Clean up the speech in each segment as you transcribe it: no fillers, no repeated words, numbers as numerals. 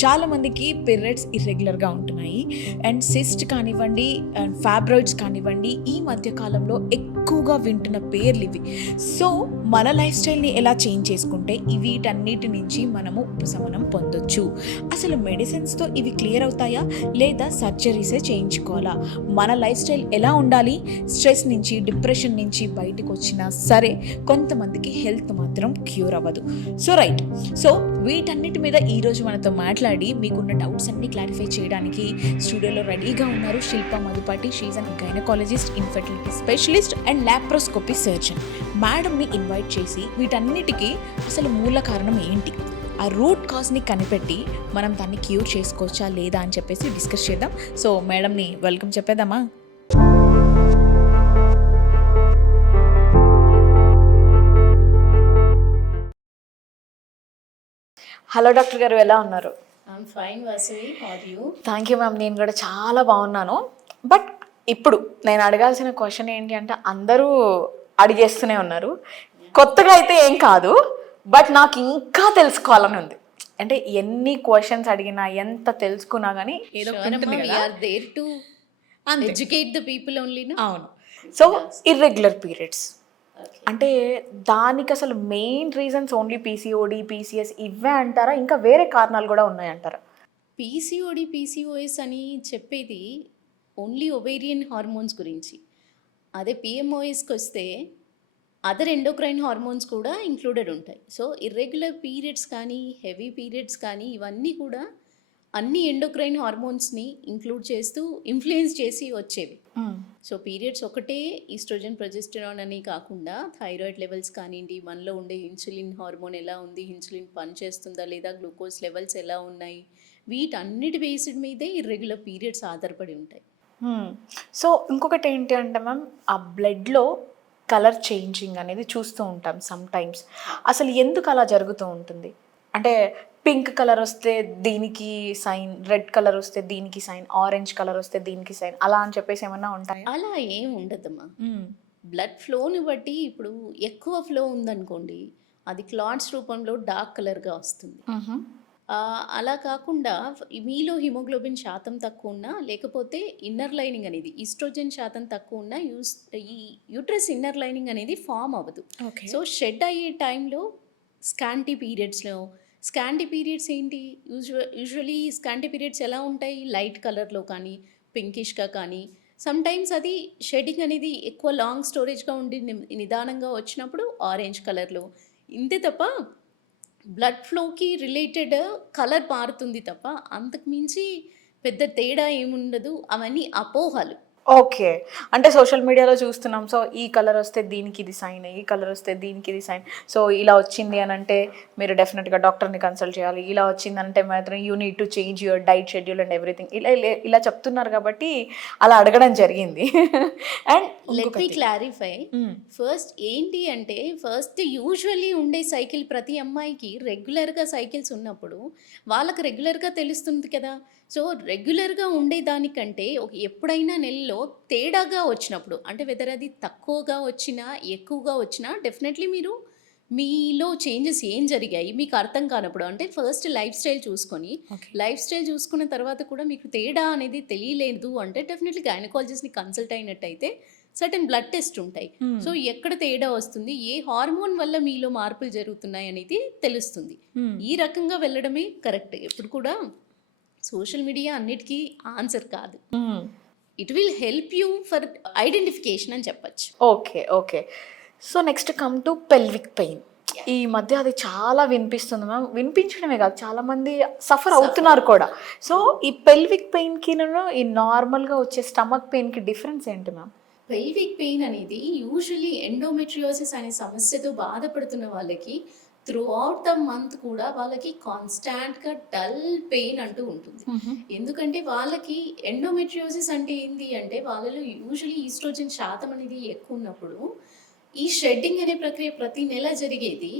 చాలామందికి పీరియడ్స్ ఇర్రెగ్యులర్గా ఉంటున్నాయి and cyst కానివ్వండి అండ్ ఫైబ్రాయిడ్స్ కానివ్వండి ఈ మధ్య కాలంలో ఎక్కువగా వింటున్న పేర్లు ఇవి. సో మన లైఫ్ స్టైల్ని ఎలా చేంజ్ చేసుకుంటే వీటన్నిటి నుంచి మనము ఉపశమనం పొందొచ్చు. అసలు మెడిసిన్స్తో ఇవి క్లియర్ అవుతాయా లేదా సర్జరీసే చేయించుకోవాలా? మన లైఫ్ స్టైల్ ఎలా ఉండాలి? స్ట్రెస్ నుంచి డిప్రెషన్ నుంచి బయటకు వచ్చినా సరే కొంతమందికి హెల్త్ మాత్రం క్యూర్ అవ్వదు. సో వీటన్నిటి మీద ఈరోజు మనతో మాట్లాడి మీకున్న డౌట్స్ అన్ని క్లారిఫై చేయడానికి స్టూడియోలో రెడీగా ఉన్నారు Shilpa Madhupati. She's an gynaecologist, infertility specialist and laparoscopy surgeon. మేడంని ఇన్వైట్ చేసి వీటన్నిటికీ అసలు మూల కారణం ఏంటి, ఆ రూట్ కాజ్ని కనిపెట్టి మనం దాన్ని క్యూర్ చేసుకోవచ్చా లేదా అని చెప్పేసి డిస్కస్ చేద్దాం. సో మేడంని వెల్కమ్ చెప్పేద్దామా? హలో డాక్టర్ గారు, ఎలా ఉన్నారు? I'm fine, Vasavi. How are you? Thank you ma'am, నేను కూడా చాలా బాగున్నాను. బట్ ఇప్పుడు నేను అడగాల్సిన క్వశ్చన్ ఏంటి అంటే అందరూ అడిగేస్తూనే ఉన్నారు. కొత్తగా అయితే ఏం కాదు, బట్ నాకు ఇంకా తెలుసుకోవాలని ఉంది. అంటే ఎన్ని క్వశ్చన్స్ అడిగినా ఎంత తెలుసుకున్నా కానీ ఏదో Sure, Amma, we are there to educate the people only, no? అవును. సో ఇర్రెగ్యులర్ పీరియడ్స్ అంటే దానికి అసలు main reasons only PCOD, PCS ఇవే అంటారా? ఇంకా వేరే కారణాలు కూడా ఉన్నాయంటారా? పీసీఓడి, పీసీఓఎస్ అని చెప్పేది ఓన్లీ ఒవేరియన్ హార్మోన్స్ గురించి. అదే పిఎంఓఎస్కి వస్తే అదర్ ఎండోక్రైన్ హార్మోన్స్ కూడా ఇంక్లూడెడ్ ఉంటాయి. సో ఇర్రెగ్యులర్ పీరియడ్స్ కానీ హెవీ పీరియడ్స్ కానీ ఇవన్నీ కూడా అన్ని ఎండోక్రైన్ హార్మోన్స్ని ఇంక్లూడ్ చేస్తూ ఇన్ఫ్లుయెన్స్ చేసి వచ్చేవి. సో పీరియడ్స్ ఒకటే ఈస్ట్రోజన్, ప్రొజెస్టెరాన్ అని కాకుండా థైరాయిడ్ లెవెల్స్ కానివ్వండి, మనలో ఉండే ఇన్సులిన్ హార్మోన్ ఎలా ఉంది, ఇన్సులిన్ పనిచేస్తుందా లేదా, గ్లూకోజ్ లెవెల్స్ ఎలా ఉన్నాయి, వీటన్నిటి బేస్డ్ మీదే ఇర్రెగ్యులర్ పీరియడ్స్ ఆధారపడి ఉంటాయి. సో ఇంకొకటి ఏంటి అంటే మ్యామ్, ఆ బ్లడ్లో కలర్ చేంజింగ్ అనేది చూస్తూ ఉంటాం సమ్ టైమ్స్. అసలు ఎందుకు అలా జరుగుతూ ఉంటుంది? అంటే పింక్ కలర్ వస్తే దీనికి సైన్, రెడ్ కలర్ వస్తే దీనికి సైన్, ఆరెంజ్ కలర్ వస్తే దీనికి సైన్, అలా అని చెప్పేసి ఏమన్నా ఉంటాయి? అలా ఏం ఉండదమ్మా. బ్లడ్ ఫ్లోని బట్టి ఇప్పుడు ఎక్కువ ఫ్లో ఉందనుకోండి, అది క్లాట్స్ రూపంలో డార్క్ కలర్గా వస్తుంది. అలా కాకుండా మీలో హిమోగ్లోబిన్ శాతం తక్కువ ఉన్నా, లేకపోతే ఇన్నర్ లైనింగ్ అనేది ఈస్ట్రోజన్ శాతం తక్కువ ఉన్నా ఈ యూట్రస్ ఇన్నర్ లైనింగ్ అనేది ఫామ్ అవ్వదు. సో షెడ్ అయ్యే టైంలో స్కాంటీ పీరియడ్స్ ఏంటి, యూజువలీ స్కాంటీ పీరియడ్స్ ఎలా ఉంటాయి, లైట్ కలర్లో కానీ పింకిష్గా కానీ, సమ్ టైమ్స్ అది షెడ్డింగ్ అనేది ఎక్కువ లాంగ్ స్టోరేజ్గా ఉండి నిదానంగా వచ్చినప్పుడు ఆరెంజ్ కలర్లో. ఇంతే తప్ప బ్లడ్ ఫ్లోకి రిలేటెడ్ కలర్ మారుతుంది తప్ప అంతకు మించి పెద్ద తేడా ఏముండదు. అవన్నీ అపోహలు. ఓకే, అంటే సోషల్ మీడియాలో చూస్తున్నాం. సో ఈ కలర్ వస్తే దీనికి ఇది సైన్, ఈ కలర్ వస్తే దీనికి ఇది సైన్. సో ఇలా వచ్చింది అని అంటే మీరు డెఫినెట్గా డాక్టర్ని కన్సల్ట్ చేయాలి, ఇలా వచ్చింది అంటే మాత్రం you need to change your diet schedule and everything, ఇలా చెప్తున్నారు కాబట్టి అలా అడగడం జరిగింది. And let me clarify first ఏంటి అంటే, ఫస్ట్ యూజువల్లీ ఉండే సైకిల్ ప్రతి అమ్మాయికి రెగ్యులర్గా సైకిల్స్ ఉన్నప్పుడు వాళ్ళకి రెగ్యులర్గా తెలుస్తుంది కదా. సో రెగ్యులర్గా ఉండేదానికంటే ఎప్పుడైనా నెలలో తేడాగా వచ్చినప్పుడు, అంటే వెదర్ అది తక్కువగా వచ్చినా ఎక్కువగా వచ్చినా, డెఫినెట్లీ మీరు మీలో చేంజెస్ ఏం జరిగాయి మీకు అర్థం కానప్పుడు, అంటే ఫస్ట్ లైఫ్ స్టైల్ చూసుకున్న తర్వాత కూడా మీకు తేడా అనేది తెలియలేదు అంటే డెఫినెట్లీ గైనకాలజిస్ట్ని కన్సల్ట్ అయినట్టయితే సర్టన్ బ్లడ్ టెస్ట్ ఉంటాయి. సో ఎక్కడ తేడా వస్తుంది, ఏ హార్మోన్ వల్ల మీలో మార్పులు జరుగుతున్నాయి అనేది తెలుస్తుంది. ఈ రకంగా వెళ్ళడమే కరెక్ట్. ఎప్పుడు కూడా సోషల్ మీడియా అన్నిటికీ ఆన్సర్ కాదు. It will help you for identification అని చెప్పచ్చు. Okay. So next come to pelvic pain. ఈ మధ్య అది చాలా వినిపిస్తుంది మ్యామ్. వినిపించడమే కాదు, చాలామంది సఫర్ అవుతున్నారు కూడా. సో ఈ పెల్విక్ పెయిన్కి ఈ నార్మల్గా వచ్చే స్టమక్ పెయిన్కి డిఫరెన్స్ ఏంటి మ్యామ్? పెల్విక్ పెయిన్ అనేది యూజువలీ ఎండోమెట్రియోసిస్ అనే సమస్యతో బాధపడుతున్న వాళ్ళకి త్రూ అవుట్ ద మంత్ కూడా వాళ్ళకి కాన్స్టాంట్గా డల్ పెయిన్ అంటూ ఉంటుంది. ఎందుకంటే వాళ్ళకి ఎండోమెట్రియోసిస్ అంటే ఏంటి అంటే, వాళ్ళలో యూజువలీ ఈస్ట్రోజన్ శాతం అనేది ఎక్కువ ఉన్నప్పుడు ఈ షెడ్డింగ్ అనే ప్రక్రియ ప్రతి నెల జరిగేది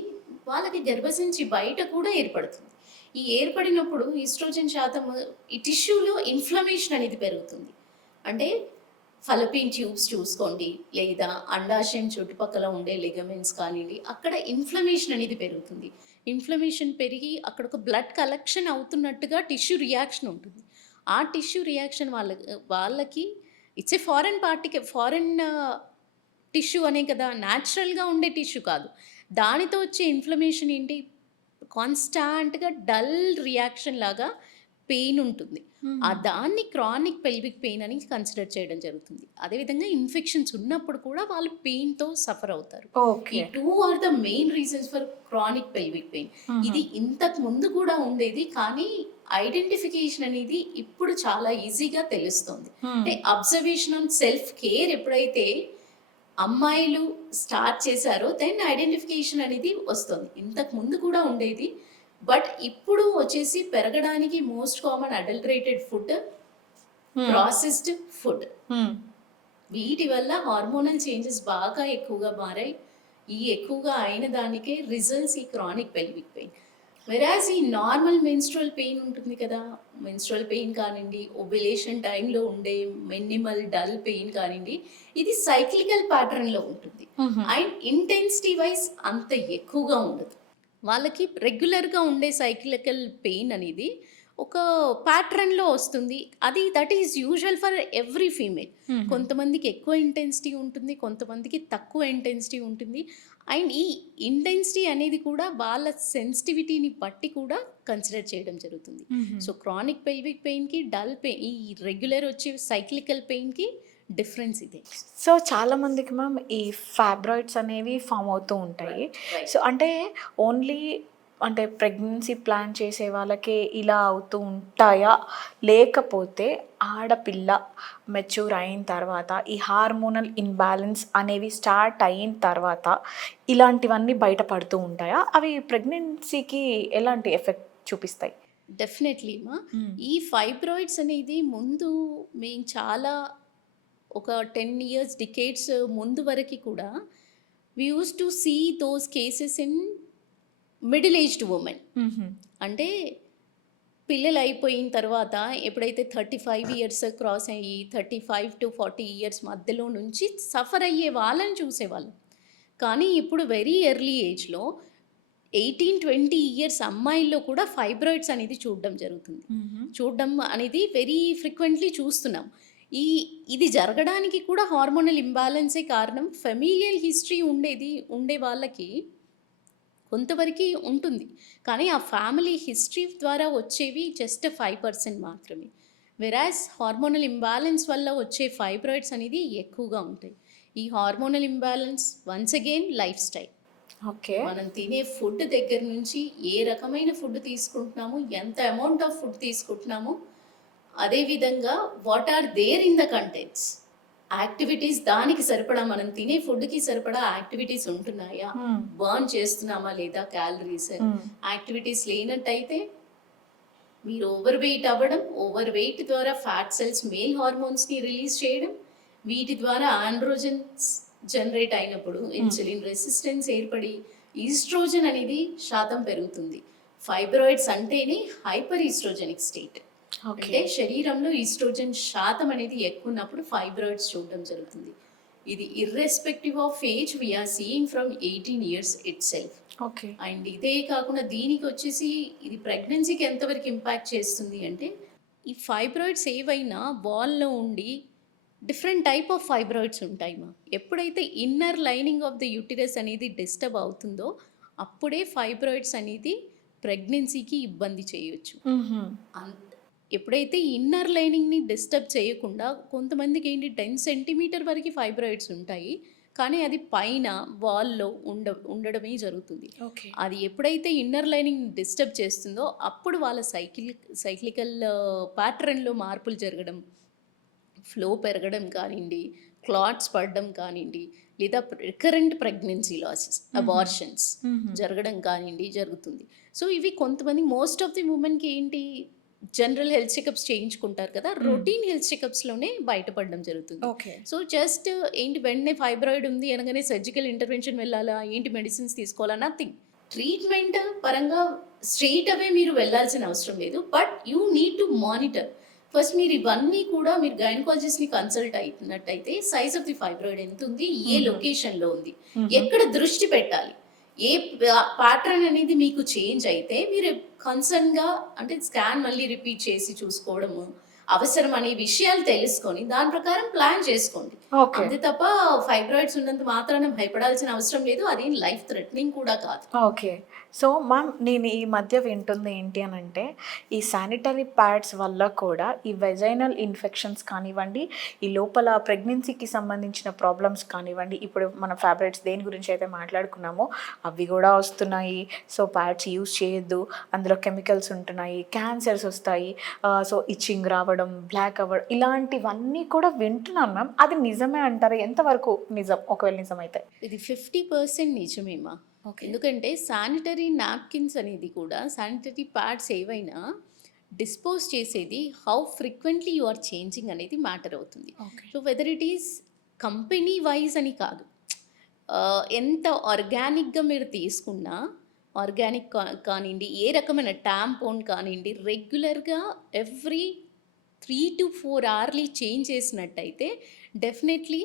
వాళ్ళకి గర్భసంచి బయట కూడా ఏర్పడుతుంది. ఈ ఏర్పడినప్పుడు ఈస్ట్రోజన్ శాతం ఈ టిష్యూలో ఇన్ఫ్లమేషన్ అనేది పెరుగుతుంది. అంటే ఫలపీన్ ట్యూబ్స్ చూసుకోండి, లేదా అండాశయం చుట్టుపక్కల ఉండే లిగమెంట్స్ కానివ్వండి, అక్కడ ఇన్ఫ్లమేషన్ అనేది పెరుగుతుంది. ఇన్ఫ్లమేషన్ పెరిగి అక్కడ ఒక బ్లడ్ కలెక్షన్ అవుతున్నట్టుగా టిష్యూ రియాక్షన్ ఉంటుంది. ఆ టిష్యూ రియాక్షన్ వాళ్ళకి ఇట్స్ ఏ ఫారెన్ టిష్యూ అనే కదా, న్యాచురల్గా ఉండే టిష్యూ కాదు. దానితో వచ్చే ఇన్ఫ్లమేషన్ ఏంటి, కాన్స్టాంట్గా డల్ రియాక్షన్ లాగా పెయిన్ ఉంటుంది. దాన్ని క్రానిక్ పెల్విక్ పెయిన్ అని కన్సిడర్ చేయడం జరుగుతుంది. అదేవిధంగా ఇన్ఫెక్షన్స్ ఉన్నప్పుడు కూడా వాళ్ళు పెయిన్తో సఫర్ అవుతారు. ఈ okay. 2 are the main reasons for chronic pelvic pain. ఇది ఇంతకు ముందు కూడా ఉండేది, కానీ ఐడెంటిఫికేషన్ అనేది ఇప్పుడు చాలా ఈజీగా తెలుస్తుంది. అంటే అబ్జర్వేషన్ ఆన్ సెల్ఫ్ కేర్ ఎప్పుడైతే అమ్మాయిలు స్టార్ట్ చేశారో దెన్ ఐడెంటిఫికేషన్ అనేది వస్తుంది. ఇంతకు ముందు కూడా ఉండేది, బట్ ఇప్పుడు వచ్చేసి పెరగడానికి most common adulterated food, processed food. వీటి వల్ల హార్మోనల్ చేంజెస్ బాగా ఎక్కువగా మారాయి. ఈ ఎక్కువగా అయిన దానికే రిజల్ట్స్ ఈ క్రానిక్ పెల్విక్ పెయిన్. వెరాజ్ ఈ నార్మల్ మెన్స్ట్రువల్ పెయిన్ ఉంటుంది కదా, మెన్స్ట్రువల్ పెయిన్ కానివ్వండి, ఓవ్యులేషన్ టైంలో ఉండే మినిమల్ డల్ పెయిన్ కానివ్వండి, ఇది సైక్లికల్ ప్యాటర్న్లో ఉంటుంది. అండ్ ఇంటెన్సిటీ వైజ్ అంత ఎక్కువగా ఉండదు. వాళ్ళకి రెగ్యులర్గా ఉండే సైక్లికల్ పెయిన్ అనేది ఒక ప్యాటర్న్లో వస్తుంది. అది that is usual for every female. కొంతమందికి ఎక్కువ ఇంటెన్సిటీ ఉంటుంది, కొంతమందికి తక్కువ ఇంటెన్సిటీ ఉంటుంది. అండ్ ఈ ఇంటెన్సిటీ అనేది కూడా వాళ్ళ సెన్సిటివిటీని బట్టి కూడా కన్సిడర్ చేయడం జరుగుతుంది. సో క్రానిక్ పెల్విక్ పెయిన్కి డల్ పెయిన్, ఈ రెగ్యులర్ వచ్చే సైక్లికల్ పెయిన్కి డిఫరెన్స్ ఇదే. సో చాలా మందికి మ్యామ్ ఈ ఫైబ్రాయిడ్స్ అనేవి ఫామ్ అవుతూ ఉంటాయి. సో అంటే ఓన్లీ అంటే ప్రెగ్నెన్సీ ప్లాన్ చేసే వాళ్ళకే ఇలా అవుతూ ఉంటాయా, లేకపోతే ఆడపిల్ల మెచ్యూర్ అయిన తర్వాత ఈ హార్మోనల్ ఇన్బ్యాలెన్స్ అనేవి స్టార్ట్ అయిన తర్వాత ఇలాంటివన్నీ బయటపడుతూ ఉంటాయా? అవి ప్రెగ్నెన్సీకి ఎలాంటి ఎఫెక్ట్ చూపిస్తాయి? డెఫినెట్లీ మా ఈ ఫైబ్రాయిడ్స్ అనేది ముందు మేము చాలా ఒక 10 years డికేడ్స్ ముందు వరకు కూడా we use to see those cases in middle aged women. అంటే పిల్లలు అయిపోయిన తర్వాత ఎప్పుడైతే 35 years క్రాస్ అయ్యి 35 to 40 years మధ్యలో నుంచి సఫర్ అయ్యే వాళ్ళని చూసేవాళ్ళం. కానీ ఇప్పుడు వెరీ ఎర్లీ ఏజ్లో 18-20 years అమ్మాయిల్లో కూడా ఫైబ్రాయిడ్స్ అనేది చూడడం అనేది వెరీ ఫ్రీక్వెంట్లీ చూస్తున్నాం. ఇది జరగడానికి కూడా హార్మోనల్ ఇంబ్యాలెన్సే కారణం. ఫెమిలియల్ హిస్టరీ ఉండే వాళ్ళకి కొంతవరకు ఉంటుంది, కానీ ఆ ఫ్యామిలీ హిస్టరీ ద్వారా వచ్చేవి జస్ట్ 5% మాత్రమే. వెరాజ్ హార్మోనల్ ఇంబ్యాలెన్స్ వల్ల వచ్చే ఫైబ్రాయిడ్స్ అనేది ఎక్కువగా ఉంటాయి. ఈ hormonal imbalance once again life style. Okay. మనం తినే ఫుడ్ దగ్గర నుంచి ఏ రకమైన ఫుడ్ తీసుకుంటున్నాము, ఎంత అమౌంట్ ఆఫ్ ఫుడ్ తీసుకుంటున్నాము, అదేవిధంగా what are there in the contents, activities దానికి సరిపడా మనం తినే ఫుడ్కి సరిపడా యాక్టివిటీస్ ఉంటున్నాయా, బర్న్ చేస్తున్నామా లేదా క్యాలరీస్. యాక్టివిటీస్ లేనట్టయితే మీరు ఓవర్ వెయిట్ అవ్వడం, ఓవర్ వెయిట్ ద్వారా ఫ్యాట్ సెల్స్ మేల్ హార్మోన్స్ని రిలీజ్ చేయడం, వీటి ద్వారా ఆండ్రోజన్స్ జనరేట్ అయినప్పుడు ఇన్సులిన్ రెసిస్టెన్స్ ఏర్పడి ఈస్ట్రోజన్ అనేది శాతం పెరుగుతుంది. ఫైబ్రాయిడ్స్ అంటేనే హైపర్ ఈస్ట్రోజెనిక్ స్టేట్. అంటే శరీరంలో ఈస్ట్రోజన్ శాతం అనేది ఎక్కువ ఉన్నప్పుడు ఫైబ్రాయిడ్స్ చూడడం జరుగుతుంది. ఇది irrespective of age we are seeing from 18 years itself. Okay. And ఇదే కాకుండా దీనికి వచ్చేసి ఇది ప్రెగ్నెన్సీకి ఎంతవరకు ఇంపాక్ట్ చేస్తుంది అంటే, ఈ ఫైబ్రాయిడ్స్ ఏవైనా వాల్లో ఉండి డిఫరెంట్ టైప్ ఆఫ్ ఫైబ్రాయిడ్స్ ఉంటాయి మా. ఎప్పుడైతే inner lining of the uterus అనేది డిస్టర్బ్ అవుతుందో అప్పుడే ఫైబ్రాయిడ్స్ అనేది ప్రెగ్నెన్సీకి ఇబ్బంది చేయొచ్చు. ఎప్పుడైతే ఇన్నర్ లైనింగ్ని డిస్టర్బ్ చేయకుండా, కొంతమందికి ఏంటి 10 centimeter వరకు ఫైబ్రాయిడ్స్ ఉంటాయి, కానీ అది పైన వాల్లో ఉండడమే జరుగుతుంది. అది ఎప్పుడైతే ఇన్నర్ లైనింగ్ డిస్టర్బ్ చేస్తుందో అప్పుడు వాళ్ళ సైక్లికల్ ప్యాటర్న్లో మార్పులు జరగడం, ఫ్లో పెరగడం కానివ్వండి, క్లాట్స్ పడడం కానివ్వండి, లేదా రికరెంట్ ప్రెగ్నెన్సీ లాసెస్, అబార్షన్స్ జరగడం కానివ్వండి జరుగుతుంది. సో ఇవి కొంతమంది, మోస్ట్ ఆఫ్ ది ఉమెన్కి ఏంటి, జనరల్ హెల్త్ చెకప్స్ చేయించుకుంటారు కదా, రొటీన్ హెల్త్ చెకప్స్లోనే బయటపడడం జరుగుతుంది. సో జస్ట్ ఏంటి, వెంటనే ఫైబ్రాయిడ్ ఉంది అనగానే సర్జికల్ ఇంటర్వెన్షన్ వెళ్ళాలా, ఏంటి మెడిసిన్స్ తీసుకోవాలా, నథింగ్. ట్రీట్మెంట్ పరంగా స్ట్రెయిట్ అవే మీరు వెళ్ళాల్సిన అవసరం లేదు, but you need to monitor. First మీరు ఇవన్నీ కూడా మీరు గైనకాలజిస్ట్ని కన్సల్ట్ అయినట్టయితే సైజ్ ఆఫ్ ది ఫైబ్రాయిడ్ ఎంత ఉంది, ఏ లొకేషన్లో ఉంది, ఎక్కడ దృష్టి పెట్టాలి, ఏ ప్యాటర్న్ అనేది మీకు చేంజ్ అయితే మీరు కన్సర్న్గా అంటే స్కాన్ మళ్ళీ రిపీట్ చేసి చూసుకోవడము అవసరం అనే విషయాలు తెలుసుకొని దాని ప్రకారం ప్లాన్ చేసుకోండి. ఓకే. అంతే తప్ప ఫైబ్రాయిడ్స్ ఉన్నంత మాత్రాన భయపడాల్సిన అవసరం లేదు. అది లైఫ్ థ్రెటనింగ్ కూడా కాదు. ఓకే. సో మ్యామ్, నేను ఈ మధ్య వింటుంది ఏంటి అని అంటే, ఈ శానిటరీ ప్యాడ్స్ వల్ల కూడా ఈ వెజైనల్ ఇన్ఫెక్షన్స్ కానివ్వండి, ఈ లోపల ప్రెగ్నెన్సీకి సంబంధించిన ప్రాబ్లమ్స్ కానివ్వండి, ఇప్పుడు మన ఫైబ్రాయిడ్స్ దేని గురించి అయితే మాట్లాడుకున్నామో అవి కూడా వస్తున్నాయి. సో ప్యాడ్స్ యూజ్ చేయొద్దు, అందులో కెమికల్స్ ఉంటున్నాయి, క్యాన్సర్స్ వస్తాయి, సో ఇచ్చింగ్ రావడం, బ్లాక్ అవ్వడం, ఇలాంటివన్నీ కూడా వింటున్నాను మ్యామ్. అది నిజమే అంటారా? ఎంతవరకు నిజం, ఒకవేళ నిజమైతే? ఇది 50% నిజమేమా. ఓకే. ఎందుకంటే శానిటరీ నాప్కిన్స్ అనేది కూడా శానిటరీ ప్యాడ్స్ ఏవైనా డిస్పోజ్ చేసేది how frequently you are changing అనేది మ్యాటర్ అవుతుంది. Okay. So whether it is company wise అని కాదు, ఎంత ఆర్గానిక్గా మీరు తీసుకున్నా, ఆర్గానిక్ కానివ్వండి, ఏ రకమైన ట్యాంపోన్ కానివ్వండి, రెగ్యులర్గా ఎవ్రీ 3 to 4 అవర్లీ చేంజ్ చేసినట్టయితే డెఫినెట్లీ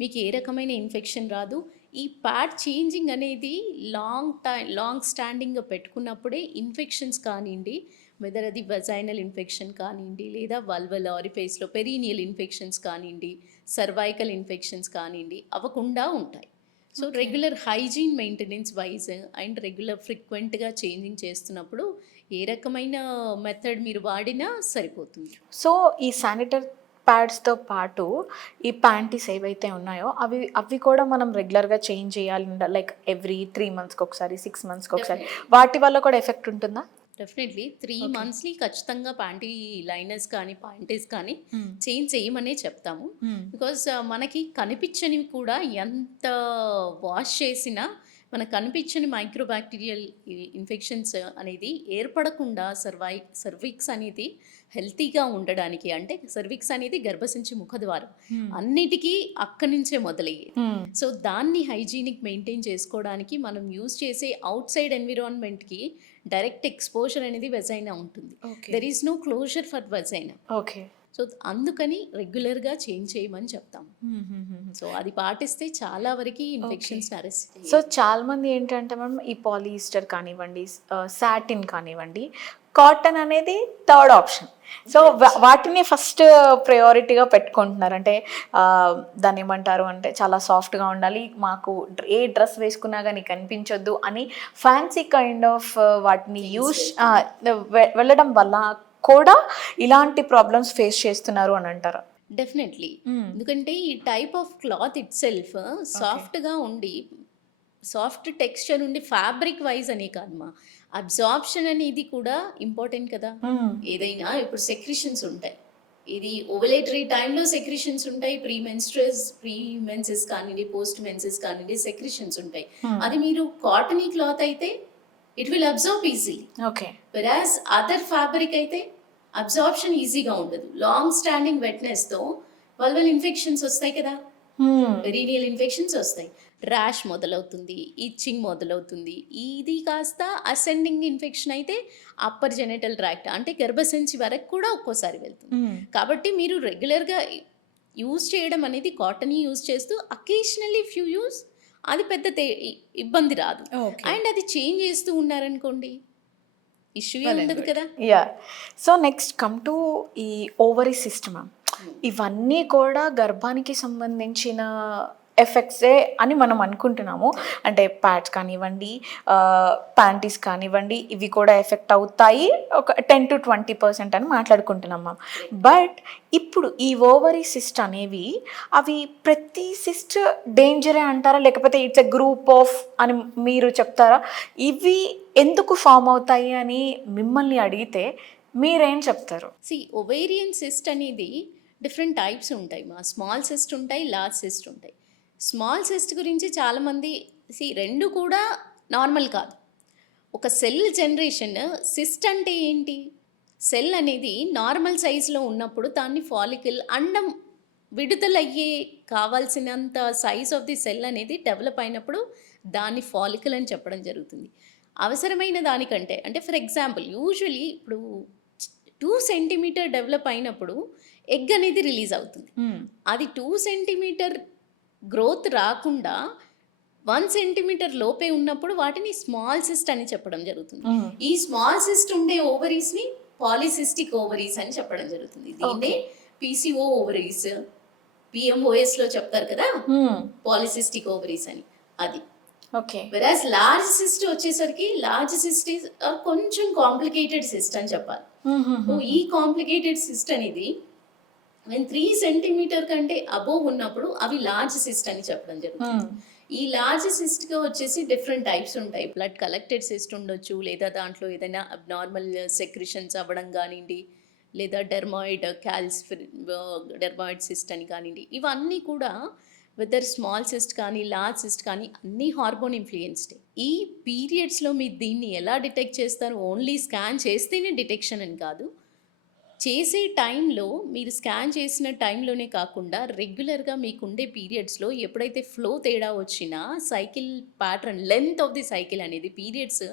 మీకు ఏ రకమైన ఇన్ఫెక్షన్ రాదు. ఈ ప్యాడ్ చేంజింగ్ అనేది లాంగ్ స్టాండింగ్గా పెట్టుకున్నప్పుడే ఇన్ఫెక్షన్స్ కానివ్వండి, వెదర్ అది వెజైనల్ ఇన్ఫెక్షన్ కానివ్వండి, లేదా వల్వల్ ఆరిఫేస్లో పెరీనియల్ ఇన్ఫెక్షన్స్ కానివ్వండి, సర్వైకల్ ఇన్ఫెక్షన్స్ కానివ్వండి, అవ్వకుండా ఉంటాయి. So regular hygiene maintenance wise and regular ఫ్రీక్వెంట్గా చేంజింగ్ చేస్తున్నప్పుడు ఏ రకమైన మెథడ్ మీరు వాడినా సరిపోతుంది. సో ఈ శానిటరీ ప్యాడ్స్తో పాటు ఈ ప్యాంటీస్ ఏవైతే ఉన్నాయో అవి కూడా మనం రెగ్యులర్గా చేంజ్ చేయాలి, లైక్ ఎవ్రీ 3 monthsకి ఒకసారి, 6 monthsకి ఒకసారి. వాటి వల్ల కూడా ఎఫెక్ట్ ఉంటుందా? డెఫినెట్లీ 3 monthsly ఖచ్చితంగా ప్యాంటీ లైనర్స్ కానీ ప్యాంటీస్ కానీ చేంజ్ చేయమనే చెప్తాము. బికాజ్ మనకి కనిపించనివి కూడా ఎంత వాష్ చేసినా మనకు కనిపించని మైక్రోబ్యాక్టీరియల్ ఇన్ఫెక్షన్స్ అనేది ఏర్పడకుండా సర్విక్స్ అనేది హెల్తీగా ఉండడానికి, అంటే సర్విక్స్ అనేది గర్భసంచి ముఖద్వారం, అన్నిటికీ అక్కడి నుంచే మొదలయ్యేది. సో దాన్ని హైజీనిక్ మెయింటైన్ చేసుకోవడానికి మనం యూజ్ చేసే అవుట్ సైడ్ ఎన్విరాన్మెంట్కి డైరెక్ట్ ఎక్స్పోజర్ అనేది వెజైనా ఉంటుంది. There is no closure for vagina. Okay. So అందుకని రెగ్యులర్గా చేంజ్ చేయమని చెప్తాం. సో అది పాటిస్తే చాలా వరకు ఇన్ఫెక్షన్స్ అరెస్ట్. సో చాలా మంది ఏంటంటే మనం ఈ పాలిస్టర్ కానివ్వండి, సాటిన్ కానివ్వండి, కాటన్ అనేది థర్డ్ ఆప్షన్. సో వాటిని ఫస్ట్ ప్రయారిటీగా పెట్టుకుంటున్నారు. అంటే దాన్ని ఏమంటారు అంటే చాలా సాఫ్ట్గా ఉండాలి, మాకు ఏ డ్రెస్ వేసుకున్నా కానీ కనిపించొద్దు అని ఫ్యాన్సీ కైండ్ ఆఫ్ వాటిని యూజ్ వెళ్ళడం వల్ల కూడా ఇలాంటి ప్రాబ్లమ్స్ ఫేస్ చేస్తున్నారు అని అంటారా? డెఫినెట్లీ. ఎందుకంటే ఈ type of cloth it self సాఫ్ట్గా ఉండి, సాఫ్ట్ టెక్స్చర్ ఉండి, ఫ్యాబ్రిక్ వైజ్ అనే కాదమ్మా, అబ్జార్ప్షన్ అనేది కూడా ఇంపార్టెంట్ కదా. ఏదైనా ఇప్పుడు సెక్రిషన్స్ ఉంటాయి, ఇది ఓవలేటరీ టైంలో సెక్రిషన్స్ ఉంటాయి, ప్రీ మెన్సెస్ కానివ్వండి, పోస్ట్ మెన్సెస్ కానివ్వండి, సెక్రిషన్స్ ఉంటాయి. అది మీరు కాటనీ క్లాత్ అయితే it will absorb easily. Okay. Whereas other fabric అయితే అబ్జార్ప్షన్ ఈజీగా ఉండదు. లాంగ్ స్టాండింగ్ వెట్నెస్తో వల్వల్ ఇన్ఫెక్షన్స్ వస్తాయి కదా, పెరీనియల్ ఇన్ఫెక్షన్స్ వస్తాయి, ర్యాష్ మొదలవుతుంది, ఇచ్చింగ్ మొదలవుతుంది. ఇది కాస్త అసెండింగ్ ఇన్ఫెక్షన్ అయితే అప్పర్ జెనిటల్ ట్రాక్ట్ అంటే గర్భసంచి వరకు కూడా ఒక్కోసారి వెళ్తుంది. కాబట్టి మీరు రెగ్యులర్గా యూజ్ చేయడం అనేది కాటన్ యూజ్ చేస్తూ అకేషనల్లీ ఫ్యూ యూజ్, అది పెద్ద ఇబ్బంది రాదు. అండ్ అది చేంజ్ చేస్తూ ఉన్నారనుకోండి ఇష్యూ ఉండదు కదా. Yeah. So next come to ఈ ఓవరీ సిస్టమ్. ఇవన్నీ కూడా గర్భానికి సంబంధించిన ఎఫెక్ట్సే అని మనం అనుకుంటున్నాము. అంటే ప్యాడ్స్ కానివ్వండి, ప్యాంటీస్ కానివ్వండి, ఇవి కూడా ఎఫెక్ట్ అవుతాయి, ఒక 10 to 20% అని మాట్లాడుకుంటున్నాం మ్యామ్. బట్ ఇప్పుడు ఈ ఓవరీ సిస్ట్ అనేవి అవి ప్రతి సిస్ట్ డేంజరే అంటారా, లేకపోతే ఇట్స్ ఎ గ్రూప్ ఆఫ్ అని మీరు చెప్తారా? ఇవి ఎందుకు ఫామ్ అవుతాయి అని మిమ్మల్ని అడిగితే మీరేం చెప్తారు? ఓవేరియన్ సిస్ట్ అనేది డిఫరెంట్ టైప్స్ ఉంటాయి మా. స్మాల్ సిస్ట్ ఉంటాయి, లార్జ్ సిస్ట్ ఉంటాయి. స్మాల్ సిస్ట్ గురించి చాలామంది రెండు కూడా నార్మల్ కాదు. ఒక సెల్ జనరేషన్, సిస్ట్ అంటే ఏంటి? సెల్ అనేది నార్మల్ సైజులో ఉన్నప్పుడు దాన్ని ఫాలికల్, అండం విడుదలయ్యే కావాల్సినంత సైజ్ ఆఫ్ ది సెల్ అనేది డెవలప్ అయినప్పుడు దాన్ని ఫాలికల్ అని చెప్పడం జరుగుతుంది. అవసరమైన దానికంటే, అంటే ఫర్ ఎగ్జాంపుల్ యూజువలీ ఇప్పుడు 2 సెంటీమీటర్ డెవలప్ అయినప్పుడు ఎగ్ అనేది రిలీజ్ అవుతుంది. అది 2 సెంటీమీటర్ గ్రోత్ రాకుండా 1 సెంటీమీటర్ లోపే ఉన్నప్పుడు వాటిని స్మాల్ సిస్ట్ అని చెప్పడం జరుగుతుంది. ఈ స్మాల్ సిస్ట్ ఉండే ఓవరీస్ని పాలిసిస్టిక్ ఓవరీస్ అని చెప్పడం జరుగుతుంది. దీన్నే పీసీఓ ఓవరీస్, పిఎంఓఎస్ లో చెప్తారు కదా పాలిసిస్టిక్ ఓవరీస్ అని, అది. ఓకే. వెరాజ్ లార్జ్ సిస్ట్ వచ్చేసరికి లార్జ్ సిస్ట్ ఈజ్ కొంచెం కాంప్లికేటెడ్ సిస్ట్ అని చెప్పాలి. ఈ కాంప్లికేటెడ్ సిస్ట్ అనేది 3 సెంటీమీటర్ కంటే అబోవ్ ఉన్నప్పుడు అవి లార్జ్ సిస్ట్ అని చెప్పడం జరుగుతుంది. ఈ లార్జ్ సిస్ట్ గా వచ్చేసి డిఫరెంట్ టైప్స్ ఉంటాయి. బ్లడ్ కలెక్టెడ్ సిస్ట్ ఉండొచ్చు, లేదా దాంట్లో ఏదైనా అబ్నార్మల్ సెక్రిషన్స్ అవ్వడం కానివ్వండి, లేదా డెర్మాయిడ్ సిస్ట్ అని కానివ్వండి. ఇవన్నీ కూడా వెదర్ స్మాల్ సిస్ట్ కానీ లార్జ్ సిస్ట్ కానీ అన్ని హార్మోన్ ఇన్ఫ్లుయెన్స్డ్. ఈ పీరియడ్స్లో మీరు దీన్ని ఎలా డిటెక్ట్ చేస్తారు? ఓన్లీ స్కాన్ చేస్తేనే డిటెక్షన్ అని కాదు, చేసే టైంలో మీరు స్కాన్ చేసిన టైంలోనే కాకుండా రెగ్యులర్గా మీకు ఉండే పీరియడ్స్లో ఎప్పుడైతే ఫ్లో తేడా వచ్చినా cycle pattern, length of the cycle అనేది, పీరియడ్స్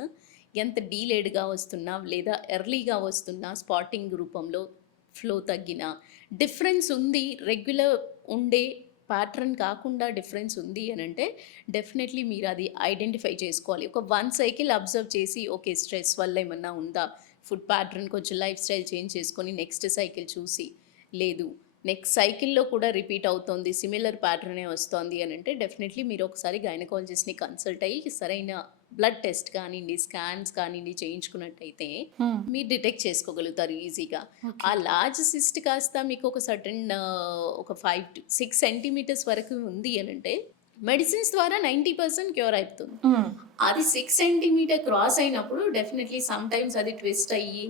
ఎంత డీలేడ్గా వస్తున్నా లేదా ఎర్లీగా వస్తున్నా, స్పాటింగ్ రూపంలో ఫ్లో తగ్గినా, డిఫరెన్స్ ఉంది, రెగ్యులర్ ఉండే ప్యాటర్న్ కాకుండా డిఫరెన్స్ ఉంది అని అంటే డెఫినెట్లీ మీరు అది ఐడెంటిఫై చేసుకోవాలి. ఒక 1 సైకిల్ అబ్జర్వ్ చేసి ఓకే స్ట్రెస్ వల్ల ఏమన్నా ఉందా, ఫుడ్ ప్యాటర్న్ కొంచెం లైఫ్ స్టైల్ చేంజ్ చేసుకొని నెక్స్ట్ సైకిల్ చూసి, లేదు నెక్స్ట్ సైకిల్లో కూడా రిపీట్ అవుతోంది, సిమిలర్ ప్యాటర్నే వస్తుంది అని అంటే డెఫినెట్లీ మీరు ఒకసారి గైనకాలజిస్ట్ని కన్సల్ట్ అయ్యి సరైన బ్లడ్ టెస్ట్ కానివ్వండి, స్కాన్స్ కానివ్వండి చేయించుకున్నట్టయితే మీరు డిటెక్ట్ చేసుకోగలుగుతారు ఈజీగా. ఆ లార్జ్ సిస్ట్ కాస్త మీకు ఒక సర్టన్ ఒక 5 to 6 సెంటీమీటర్స్ వరకు ఉంది అని అంటే మెడిసిన్స్ ద్వారా 90% క్యూర్ అవుతుంది. అది 6 సెంటీమీటర్ క్రాస్ అయినప్పుడు డెఫినెట్లీ సమ్ టైమ్స్ అది ట్విస్ట్ అయ్యి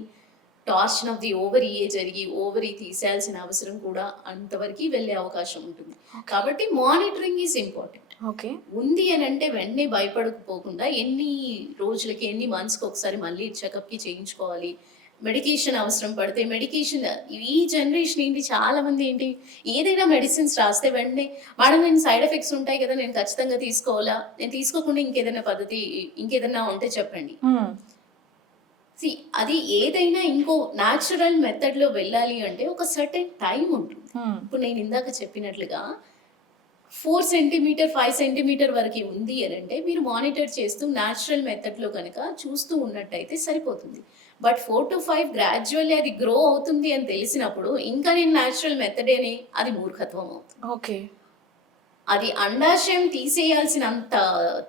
టార్షన్ ఆఫ్ ది ఓవరీ జరిగి ఓవరీ తీసేయాల్సిన అవసరం కూడా అంతవరకు వెళ్ళే అవకాశం ఉంటుంది. కాబట్టి మానిటరింగ్ ఈజ్ ఇంపార్టెంట్. ఓకే. ఉంది అని అంటే వెంటనే భయపడకపోకుండా ఎన్ని రోజులకి, ఎన్ని మంత్స్కి ఒకసారి మళ్ళీ చెకప్కి చేయించుకోవాలి. మెడికేషన్ అవసరం పడితే మెడికేషన్, ఈ జనరేషన్ ఏంటి చాలా మంది ఏంటి ఏదైనా మెడిసిన్స్ రాస్తే వెంటనే మేడం నేను సైడ్ ఎఫెక్ట్స్ ఉంటాయి కదా, నేను ఖచ్చితంగా తీసుకోవాలా, నేను తీసుకోకుండా ఇంకేదైనా ఉంటే చెప్పండి. అది ఏదైనా ఇంకో న్యాచురల్ మెథడ్లో వెళ్ళాలి అంటే ఒక సర్టెన్ టైం ఉంటుంది. ఇప్పుడు నేను ఇందాక చెప్పినట్లుగా 4 సెంటీమీటర్ 5 సెంటీమీటర్ వరకు ఉంది అని అంటే మీరు మానిటర్ చేస్తూ న్యాచురల్ మెథడ్లో కనుక చూస్తూ ఉన్నట్టయితే సరిపోతుంది. బట్ 4 to 5 గ్రాడ్యువల్లీ అది గ్రో అవుతుంది అని తెలిసినప్పుడు ఇంకా నేను న్యాచురల్ మెథడ్ అని అది మూర్ఖత్వం అవుతుంది. ఓకే. అది అండాశయం తీసేయాల్సినంత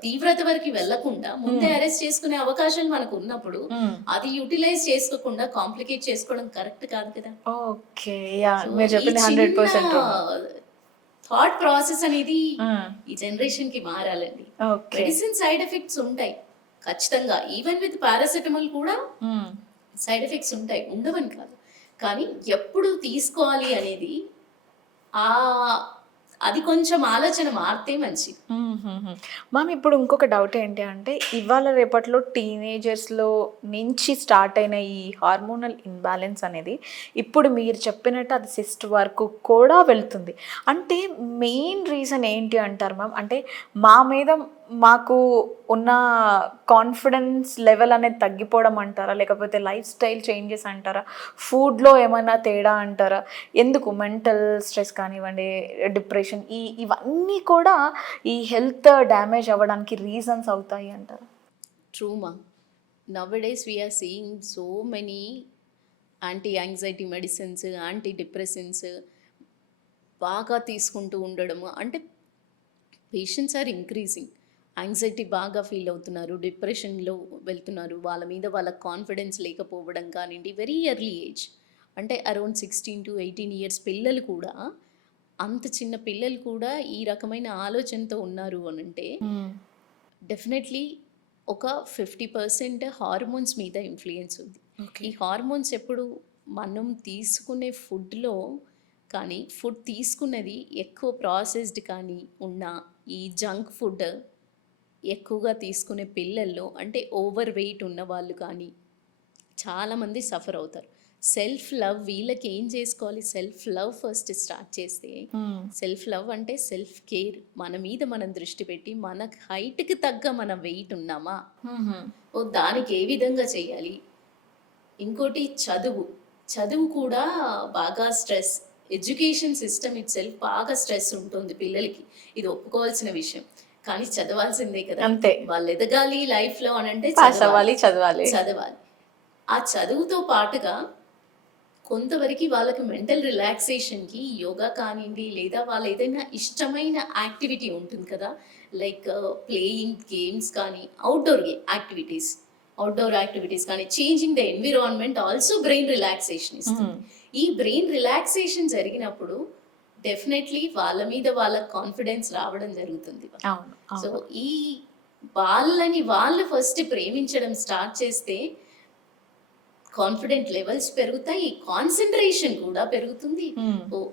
తీవ్రత వరకు వెళ్లకుండా ముందే అరెస్ట్ చేసుకునే అవకాశాలు మనకు ఉన్నప్పుడు అది యూటిలైజ్ చేసుకోకుండా కాంప్లికేట్ చేసుకోవడం కరెక్ట్ కాదు కదా. ఓకే. మీరు చెప్పింది 100% థాట్ ప్రాసెస్ అనేది ఈ జనరేషన్ కి మారాలండి. మెడిసిన్ సైడ్ ఎఫెక్ట్స్ ఉంటాయి ఖచ్చితంగా, ఈవెన్ విత్ పారాసెటమాల్ కూడా సైడ్ ఎఫెక్ట్స్ ఉంటాయి, ఉండవని కాదు. కానీ ఎప్పుడు తీసుకోవాలి అనేది అది కొంచెం ఆలోచన మారితే మంచిది. మ్యామ్ ఇప్పుడు ఇంకొక డౌట్ ఏంటి అంటే ఇవాళ రేపట్లో టీనేజర్స్లో నుంచి స్టార్ట్ అయిన ఈ హార్మోనల్ ఇన్బ్యాలెన్స్ అనేది ఇప్పుడు మీరు చెప్పినట్టు అది సిస్ట్ వరకు కూడా వెళ్తుంది. అంటే మెయిన్ రీజన్ ఏంటి అంటారు మ్యామ్? అంటే మా మీద మాకు ఉన్న కాన్ఫిడెన్స్ లెవెల్ అనేది తగ్గిపోవడం అంటారా, లేకపోతే లైఫ్ స్టైల్ చేంజెస్ అంటారా, ఫుడ్లో ఏమైనా తేడా అంటారా? ఎందుకు మెంటల్ స్ట్రెస్ కానివ్వండి, డిప్రెషన్, ఇవన్నీ కూడా ఈ హెల్త్ డ్యామేజ్ అవ్వడానికి రీజన్స్ అవుతాయి అంటారా? Trauma. Nowadays we are seeing so many anti anxiety medicines, anti depressants బాగా తీసుకుంటూ ఉండడము, అంటే పేషెంట్స్ ఆర్ ఇంక్రీజింగ్, యాంగ్జైటీ బాగా ఫీల్ అవుతున్నారు, డిప్రెషన్లో వెళ్తున్నారు, వాళ్ళ మీద వాళ్ళ కాన్ఫిడెన్స్ లేకపోవడం కానివ్వండి, వెరీ ఎర్లీ ఏజ్ అంటే అరౌండ్ 16 to 18 ఇయర్స్ పిల్లలు కూడా, అంత చిన్న పిల్లలు కూడా ఈ రకమైన ఆలోచనతో ఉన్నారు అని అంటే డెఫినెట్లీ ఒక 50% హార్మోన్స్ మీద ఇన్ఫ్లుయెన్స్ ఉంది. ఈ హార్మోన్స్ ఎప్పుడు మనం తీసుకునే ఫుడ్లో కానీ, ఫుడ్ తీసుకున్నది ఎక్కువ ప్రాసెస్డ్ కానీ ఉన్న ఈ జంక్ ఫుడ్ ఎక్కువగా తీసుకునే పిల్లల్లో, అంటే ఓవర్ వెయిట్ ఉన్న వాళ్ళు కానీ చాలామంది సఫర్ అవుతారు. సెల్ఫ్ లవ్, వీళ్ళకి ఏం చేసుకోవాలి? సెల్ఫ్ లవ్ ఫస్ట్ స్టార్ట్ చేస్తే, సెల్ఫ్ లవ్ అంటే సెల్ఫ్ కేర్, మన మీద మనం దృష్టి పెట్టి మన హైట్కి తగ్గ మన వెయిట్ ఉన్నామా, దానికి ఏ విధంగా చేయాలి. ఇంకోటి చదువు, చదువు కూడా బాగా stress. Education system it self బాగా స్ట్రెస్ ఉంటుంది పిల్లలకి. ఇది ఒప్పుకోవాల్సిన విషయం. కానీ చదవాల్సిందే కదా! అంతే. వాళ్ళు ఎదగాలి లైఫ్‌లో అనంటే పాస్ అవ్వాలి, చదవాలి. చదవాలి. ఆ చదువుతో పాటుగా కొంతవరకి వాళ్ళకి మెంటల్ రిలాక్సేషన్‌కి యోగా కానియండి, లేదా వాళ్ళ ఏదైనా ఇష్టమైన యాక్టివిటీ ఉంటుంది కదా! లైక్ ప్లేయింగ్ గేమ్స్ కానీ, అవుట్‌డోర్ యాక్టివిటీస్ కానీ, changing the environment also brain relaxation ఇస్తుంది. ఈ బ్రెయిన్ రిలాక్సేషన్ జరిగినప్పుడు డెఫినెట్‌లీ వాళ్ళ మీద వాళ్ళకి కాన్ఫిడెన్స్ రావడం జరుగుతుంది. అవును. సో, అవును. ఈ వాళ్ళని వాళ్ళు ఫస్ట్ ప్రేమించడం స్టార్ట్ చేస్తే కాన్ఫిడెంట్ లెవెల్స్ పెరుగుతాయి, కాన్సంట్రేషన్ కూడా పెరుగుతుంది.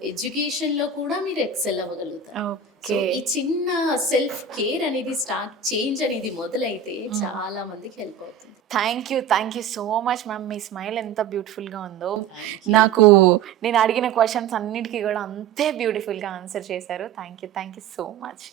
ఎడ్యుకేషన్‌లో కూడా మీరు ఎక్సెల్ అవ్వగలుగుతారు. So, okay. ఈ చిన్న సెల్ఫ్ కేర్ అనేది చేంజ్ అనేది మొదలైతే చాలా మందికి హెల్ప్ అవుతుంది. Thank you so much ma'am. Me smile ఎంత బ్యూటిఫుల్గా ఉందో. నాకు నేను అడిగిన క్వశ్చన్స్ అన్నిటికీ కూడా అంతే బ్యూటిఫుల్గా ఆన్సర్ చేశారు. Thank you so much.